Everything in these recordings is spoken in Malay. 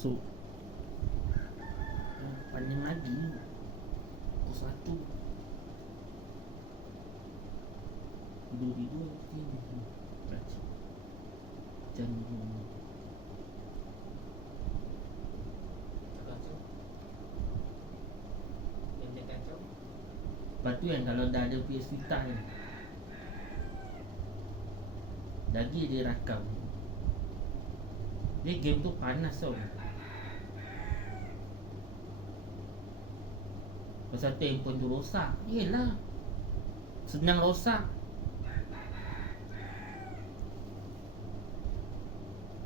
masuk panjang lagi pukul 1 tidur baca jam 5. Lepas tu kan kalau dah ada PS Vita kan, lagi dia rakam. Dia game tu panas tau. Pasal tu handphone tu rosak. Yelah, senang rosak.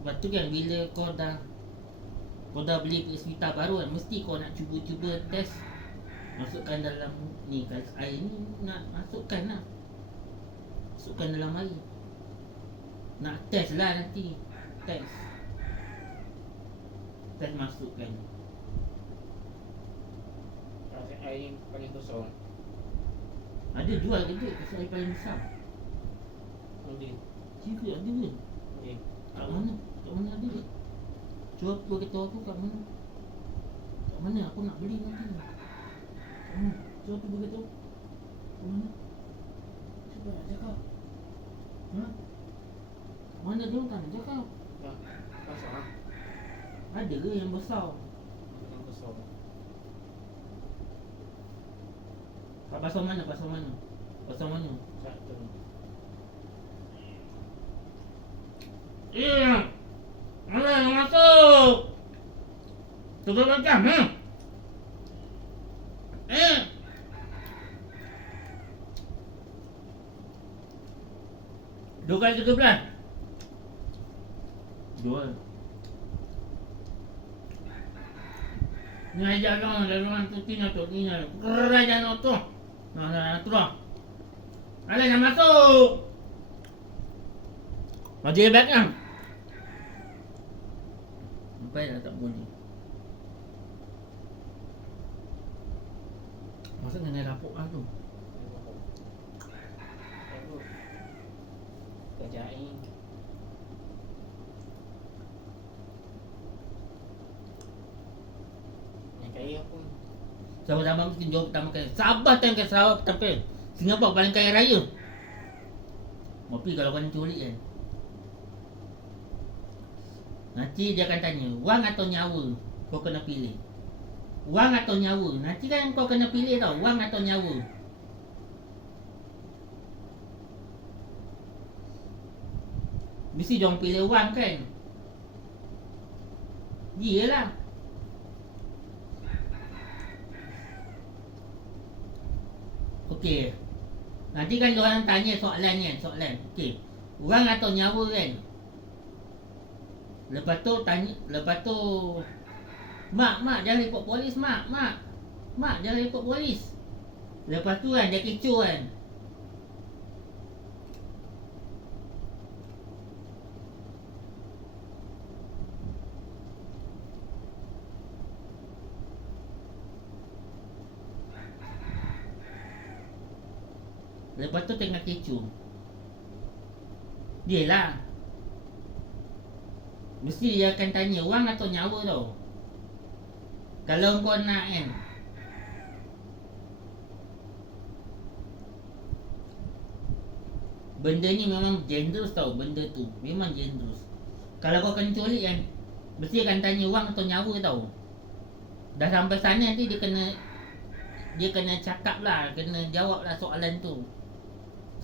Lepas tu kan bila kau dah beli PS Vita baru kan, mesti kau nak cuba-cuba test. Masukkan dalam ni kas air ni, nak masukkan lah. Masukkan dalam air. Nak test lah nanti. Test masukkan. Kasih air paling kosong. Ada jual ke tu kas air paling besar? Ada. Cikgu ada ke? Okay. Kat mana? Kat mana ada ke? Cuba beritahu aku kat mana. Kat mana aku nak beli nanti. Cuba tu beritahu. Kat mana? Cuba cakap. Ha? Mana dia tak nak cakap? Pasal lah. Ada ke yang besar? Yang kosong. Kat pasar mana? Pasar mana? Pasar mana? Tak tu. Mana yang masuk? Tunggu macam Dua kali 13. Dua. Ni aja dong, dalam tu tina tu ni. Raja no tu. Nah, tu lah. Ada yang masuk. Maju back kan? Sampai dah tak boleh. Masa dengan rapuk lah tu. Kerjain. Yang kaya pun. Sama-sama mesti jawab pertama kali. Sabah kan ke Sarawak pertama kali. Singapura paling kaya raya. Tapi kalau kau culik kan, nanti dia akan tanya, wang atau nyawa? Kau kena pilih. Wang atau nyawa? Nanti kan kau kena pilih tau, wang atau nyawa. Mesti diorang pilih wang kan? Iyalah. Okey. Nanti kan diorang tanya soalan kan, soalan. Okey. Wang atau nyawa kan? Lepas tu tanya, lepas tu Mak jangan report polis mak. Mak jangan report polis. Lepas tu kan dia kecoh kan. Lepas tu tengah kecoh. Yelah, mesti dia akan tanya wang atau nyawa tau. Kalau kau nak kan, benda ni memang dangerous tau. Benda tu memang dangerous. Kalau kau kena culik kan, mesti akan tanya wang atau nyawa tau. Dah sampai sana nanti dia kena cakap lah, kena jawab lah soalan tu.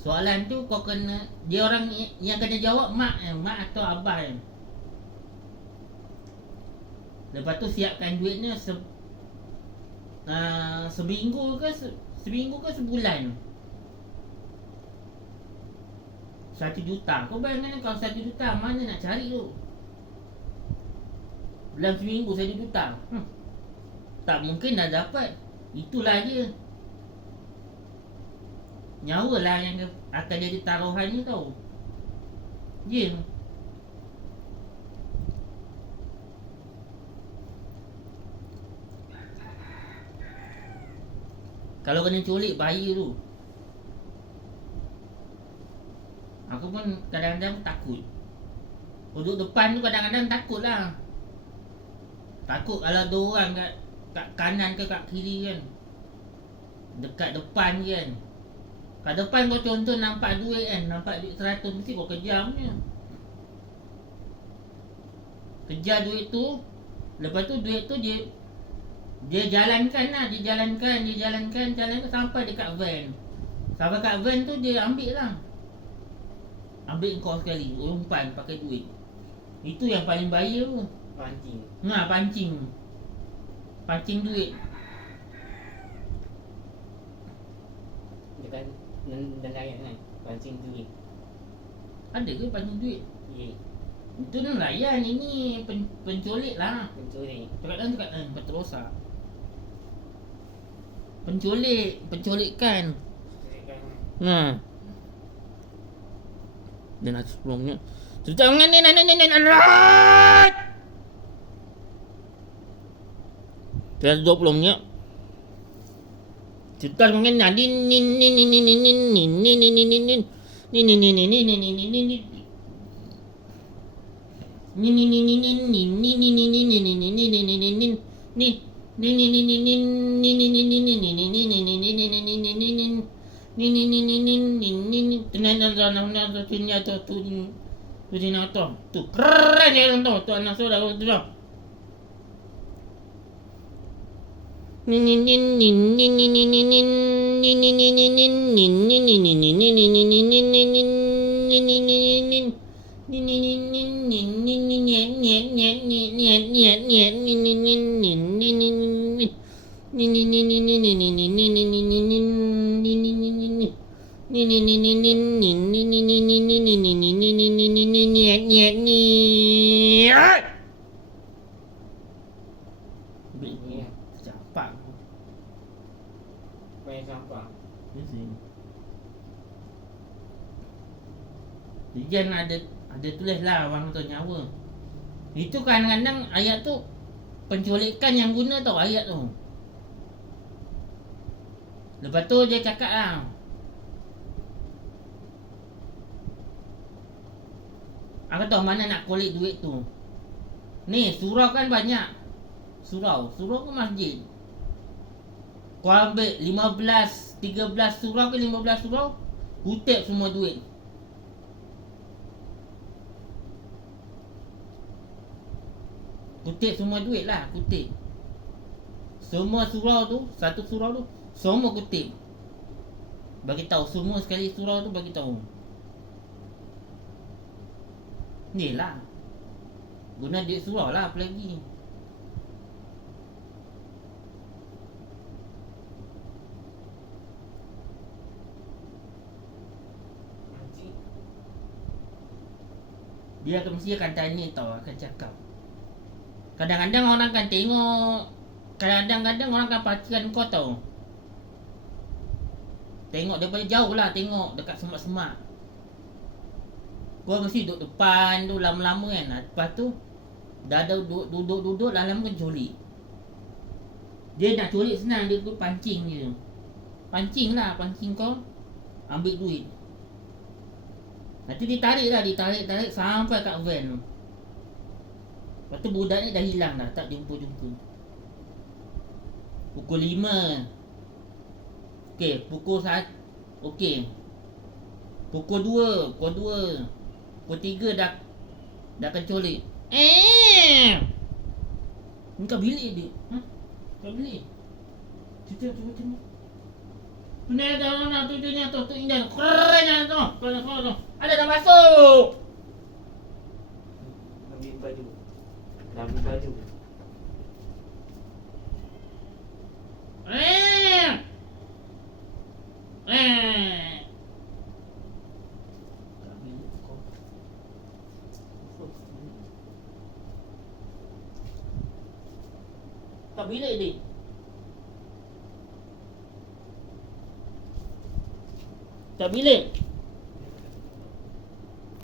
Soalan tu kau kena, dia orang yang kena jawab mak atau abah kan. Lepas tu siapkan duitnya seminggu ke sebulan. 1 juta. Kau bayangkan kalau 1 juta mana nak cari tu? Dalam seminggu 1 juta. Tak mungkin dah dapat. Itulah dia. Nyawa lah yang akan jadi taruhannya tau. Ya. Kalau kena culik bahaya tu. Aku pun kadang-kadang takut. Duduk depan tu kadang-kadang takut lah. Takut kalau ada orang kat kanan ke kat kiri kan, dekat depan kan. Kat depan kau contoh nampak duit kan, nampak duit 100, mesti kau kejar punya. Kejar duit tu. Lepas tu duit tu dia jalankan lah, dia jalankan sampai dekat van. Sampai kat van tu dia ambil lah. Ambil kau sekali, umpan pakai duit. Itu yang paling bahaya tu. Pancing. Pancing. Pancing duit. Dia kan nelayan kan. Pancing duit. Ada ke pancing duit? Ya. Itu nelayan, ini penculik lah. Pencuri. Cakap Petrosa. Penculikan. Kan. Dan ada sebelumnya. Jangan ni alat. Dan 20 minit. Cerita mungkin nanti tu keren dia tu anak saudara tu dah. Campak aku. Banyak sampah. Jangan ada tulis lah orang tu nyawa. Itu kadang-kadang ayat tu penculikan yang guna tau ayat tu. Lepas tu dia cakap lah, aku tahu mana nak kulik duit tu. Ni surau kan banyak. Surau ke masjid. Kau ambil 13 surau ke 15 surau, kutip semua duit. Kutip semua duit lah, kutip. Semua surau tu, satu surau tu, semua kutip. Bagi tahu semua sekali surau tu, bagi tahu. Ni lah. Guna duit surau lah apa lagi. Pancing. Dia mesti akan tanya tau, akan cakap. Kadang-kadang orang akan tengok, kadang-kadang orang akan pastikan kau tau. Tengok daripada jauh lah, tengok dekat semak-semak. Kau mesti duduk depan tu lama-lama kan. Lepas tu dah ada duduk lama-lama kau culik. Dia nak culik senang, dia duduk pancing je. Pancing kau, ambil duit. Nanti ditarik sampai kat van tu. Lepas tu budak ni dah hilang dah, tak jumpa. Pukul 5. Okey, pukul 1. Okey. Pukul 2. Pukul 3 dah kenculik. Ni kau bilik dia. Kau bilik. Cuba tengok. Tu indah. Keren tu. Ada dah masuk. Ambil baju. Kau bilik dia. Tak bilik.